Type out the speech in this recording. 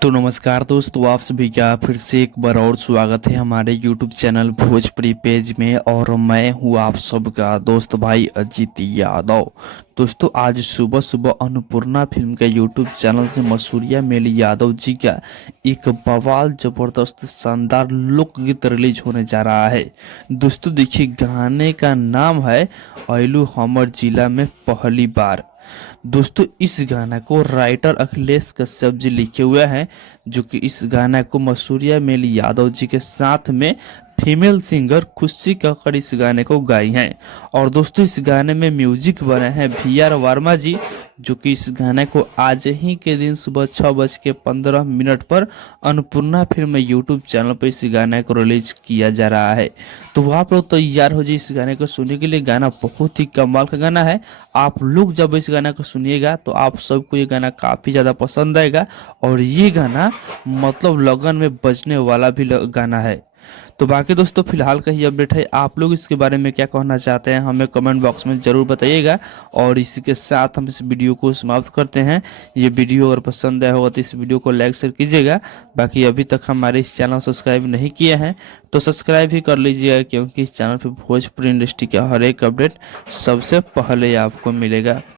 तो नमस्कार दोस्तों, आप सभी का फिर से एक बार और स्वागत है हमारे YouTube चैनल भोजपुरी पेज में। और मैं हूँ आप सबका दोस्त भाई अजीत यादव। दोस्तों, आज सुबह सुबह अन्नपूर्णा फिल्म के YouTube चैनल से मसूरिया मेली यादव जी का एक बवाल जबरदस्त शानदार लोकगीत रिलीज होने जा रहा है। दोस्तों देखिए, गाने का नाम है अइलू हमर जिला में पहली बार। दोस्तों, इस गाना को राइटर अखिलेश कश्यप जी लिखे हुए हैं, जो कि इस गाना को मसूरिया मेली यादव जी के साथ में फीमेल सिंगर खुशी कक्कड़ इस गाने को गाई हैं। और दोस्तों, इस गाने में म्यूजिक बने हैं VR वर्मा जी, जो कि इस गाने को आज ही के दिन सुबह 6:15 पर अन्नपूर्णा फिल्म यूट्यूब चैनल पर इस गाने को रिलीज किया जा रहा है। तो आप लोग तैयार हो जाइए इस गाने को सुनने के लिए। गाना बहुत ही कमाल का गाना है। आप लोग जब इस गाना को सुनिएगा तो आप सबको ये गाना काफ़ी ज़्यादा पसंद आएगा। और ये गाना मतलब लगन में बजने वाला भी गाना है। तो बाकी दोस्तों, फिलहाल का ही अपडेट है। आप लोग इसके बारे में क्या कहना चाहते हैं हमें कमेंट बॉक्स में ज़रूर बताइएगा। और इसी के साथ हम इस वीडियो को समाप्त करते हैं। ये वीडियो अगर पसंद आया होगा तो इस वीडियो को लाइक शेयर कीजिएगा। बाकी अभी तक हमारे इस चैनल सब्सक्राइब नहीं किए हैं तो सब्सक्राइब ही कर लीजिएगा, क्योंकि इस चैनल पर भोजपुरी इंडस्ट्री का हर एक अपडेट सबसे पहले आपको मिलेगा।